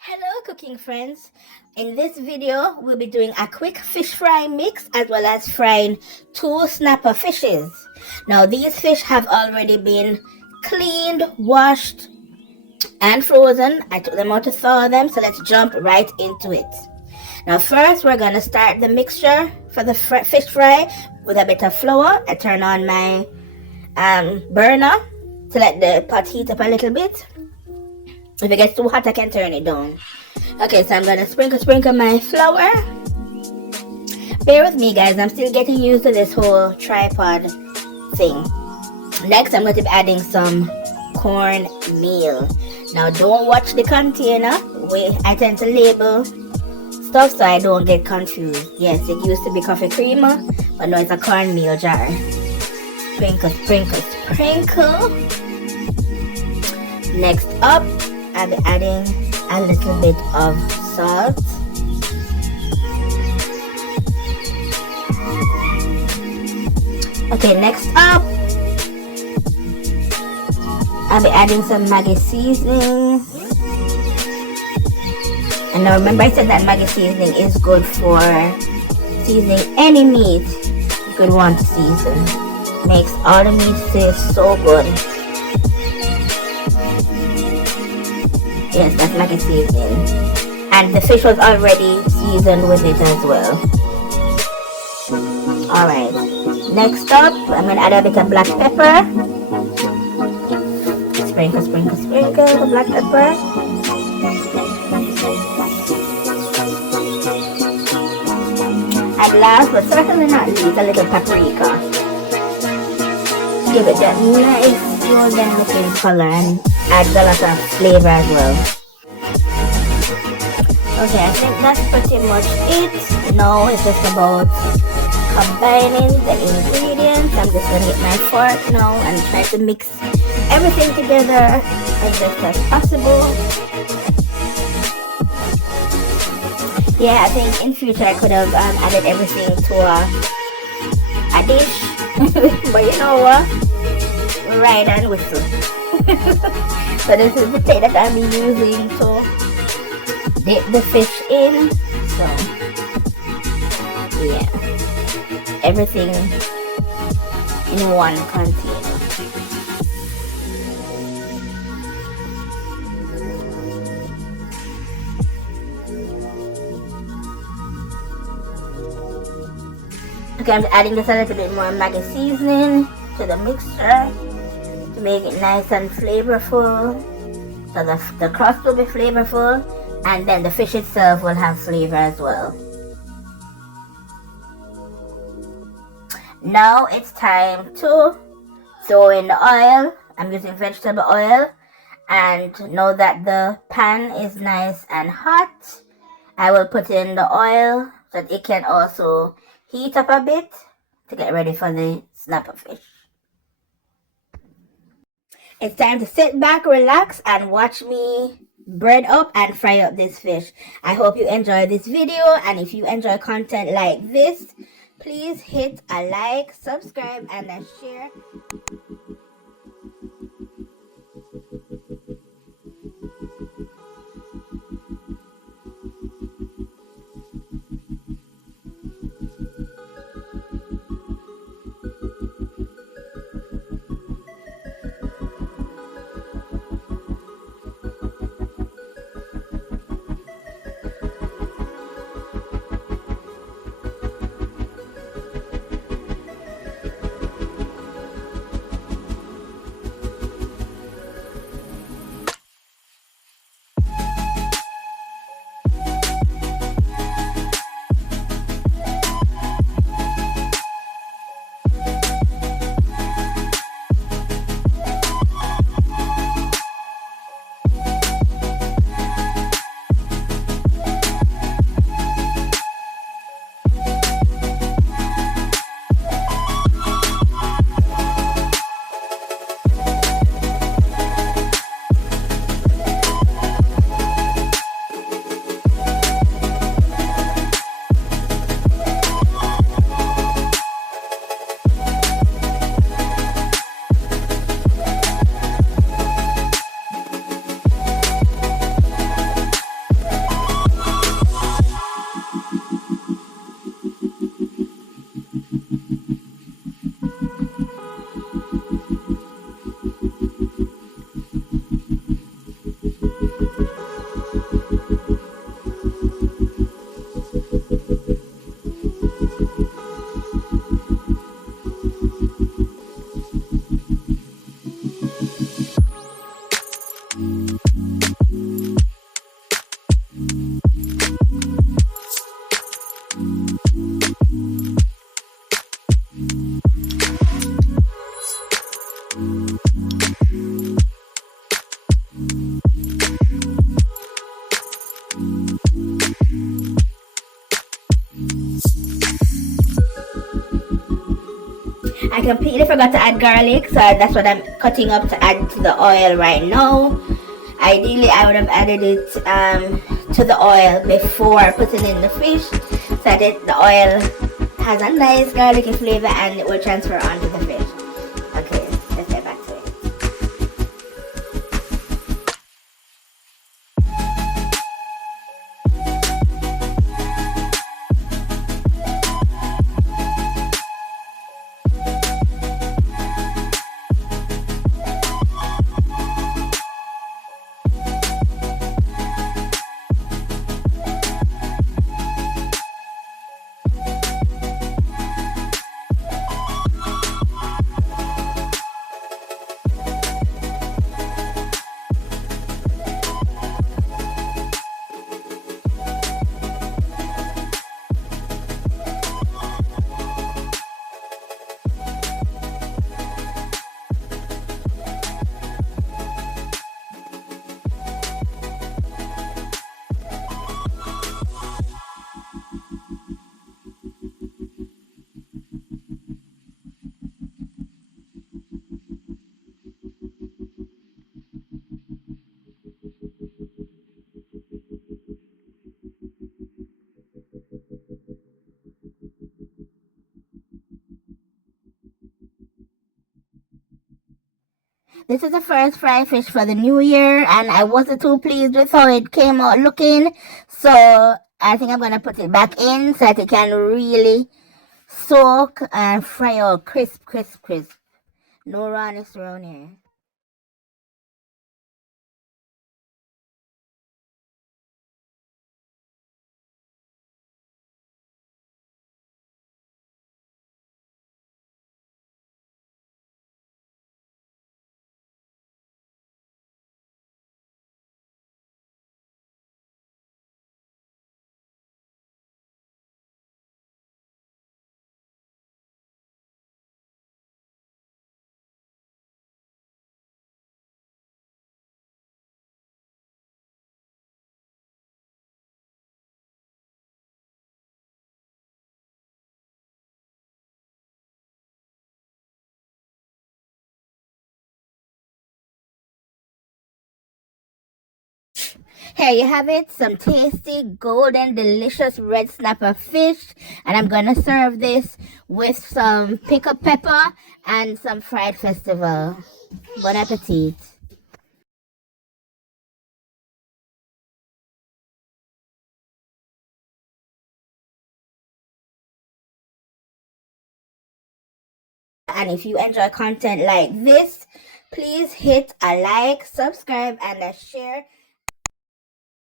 Hello cooking friends. In this video we'll be doing a quick fish fry mix as well as frying two snapper fishes. Now these fish have already been cleaned, washed and frozen. I took them out to thaw them, so let's jump right into it. Now first we're gonna start the mixture for the fish fry with a bit of flour. I turn on my burner to let the pot heat up a little bit. If it gets too hot, I can turn it down. Okay, so I'm gonna sprinkle my flour. Bear with me, guys. I'm still getting used to this whole tripod thing. Next, I'm going to be adding some cornmeal. Now, don't watch the container. I tend to label stuff so I don't get confused. Yes, it used to be coffee creamer, but now it's a cornmeal jar. Sprinkle. Next up, I'll be adding a little bit of salt. Okay, next up, I'll be adding some Maggi seasoning. And now remember I said that Maggi seasoning is good for seasoning any meat you could want to season. Makes all the meat taste so good. Yes, that's Maggi seasoning. And the fish was already seasoned with it as well. Alright. Next up, I'm going to add a bit of black pepper. Sprinkle the black pepper. And last but certainly not least, a little paprika. Give it that nice golden looking color and adds a lot of flavor as well. Okay, I think that's pretty much it. Now it's just about combining the ingredients. I'm just gonna get my fork now and try to mix everything together as best as possible. Yeah, I think in future I could have added everything to a dish. But you know what? Right and whistle. So this is the plate that I'll be using to dip the fish in. So yeah, everything in one container. Okay, I'm adding just a little bit more Maggi seasoning to the mixture to make it nice and flavorful. So the crust will be flavorful and then the fish itself will have flavor as well. Now it's time to throw in the oil. I'm using vegetable oil, and now that the pan is nice and hot, I will put in the oil so that it can also heat up a bit to get ready for the snapper fish. It's time to sit back, relax, and watch me bread up and fry up this fish. I hope you enjoy this video, and if you enjoy content like this, please hit a like, subscribe, and a share. I completely forgot to add garlic, so that's what I'm cutting up to add to the oil right now. Ideally, I would have added it to the oil before putting in the fish, so that the oil has a nice garlicky flavor and it will transfer onto the fish. Okay, let's get back to it. This is the first fried fish for the new year, and I wasn't too pleased with how it came out looking. So I think I'm gonna put it back in so that it can really soak and fry out crisp, crisp, crisp. No rawness around here. Here you have it, some tasty, golden, delicious red snapper fish. And I'm gonna serve this with some pickled pepper and some fried festival. Bon appetit. And if you enjoy content like this, please hit a like, subscribe, and a share.